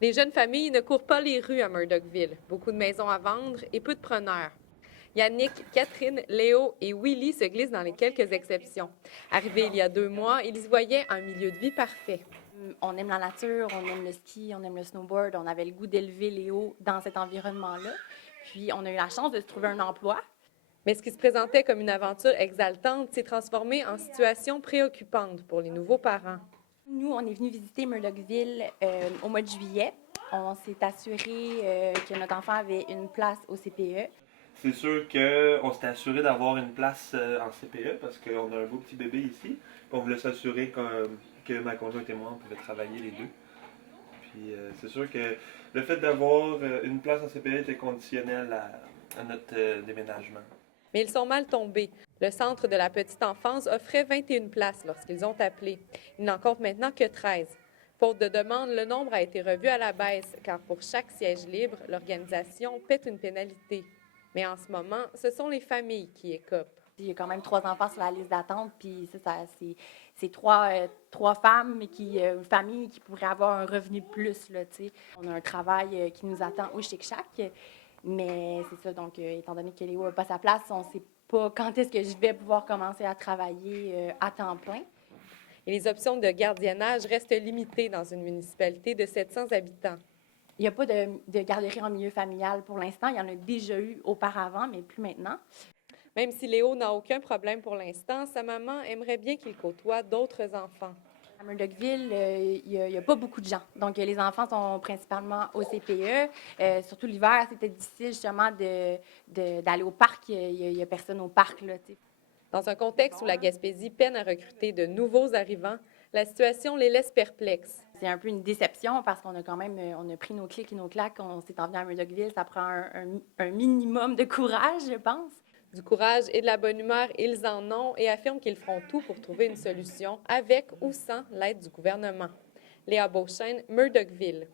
Les jeunes familles ne courent pas les rues à Murdochville. Beaucoup de maisons à vendre et peu de preneurs. Yannick, Catherine, Léo et Willy se glissent dans les quelques exceptions. Arrivés il y a 2 mois, ils y voyaient un milieu de vie parfait. On aime la nature, on aime le ski, on aime le snowboard. On avait le goût d'élever Léo dans cet environnement-là. Puis, on a eu la chance de se trouver un emploi. Mais ce qui se présentait comme une aventure exaltante s'est transformé en situation préoccupante pour les nouveaux parents. Nous, on est venu visiter Murdochville au mois de juillet. On s'est assuré que notre enfant avait une place au CPE. C'est sûr qu'on s'était assuré d'avoir une place en CPE parce qu'on a un beau petit bébé ici. Puis on voulait s'assurer que ma conjointe et moi, on pouvait travailler les deux. Puis c'est sûr que le fait d'avoir une place en CPE était conditionnel à notre déménagement. Mais ils sont mal tombés. Le centre de la petite enfance offrait 21 places lorsqu'ils ont appelé. Il n'en compte maintenant que 13. Faute de demande, le nombre a été revu à la baisse, car pour chaque siège libre, l'organisation paie une pénalité. Mais en ce moment, ce sont les familles qui écopent. Il y a quand même 3 enfants sur la liste d'attente, puis c'est trois femmes, une famille qui pourrait avoir un revenu de plus, là, tu sais. On a un travail qui nous attend au Chic-Chac, mais c'est ça, donc étant donné que Léo n'a pas sa place, on ne sait pas quand est-ce que je vais pouvoir commencer à travailler à temps plein. Et les options de gardiennage restent limitées dans une municipalité de 700 habitants. Il n'y a pas de garderie en milieu familial pour l'instant. Il y en a déjà eu auparavant, mais plus maintenant. Même si Léo n'a aucun problème pour l'instant, sa maman aimerait bien qu'il côtoie d'autres enfants. À Murdochville, il n'y a pas beaucoup de gens. Donc, les enfants sont principalement au CPE. Surtout l'hiver, c'était difficile justement d'aller au parc. Il n'y a personne au parc, là, tu sais. Dans un contexte où la Gaspésie peine à recruter de nouveaux arrivants, la situation les laisse perplexes. C'est un peu une déception parce qu'on a quand même on a pris nos clics et nos claques. On s'est envenu à Murdochville. Ça prend un minimum de courage, je pense. Du courage et de la bonne humeur, ils en ont et affirment qu'ils feront tout pour trouver une solution avec ou sans l'aide du gouvernement. Léa Beauchesne, Murdochville.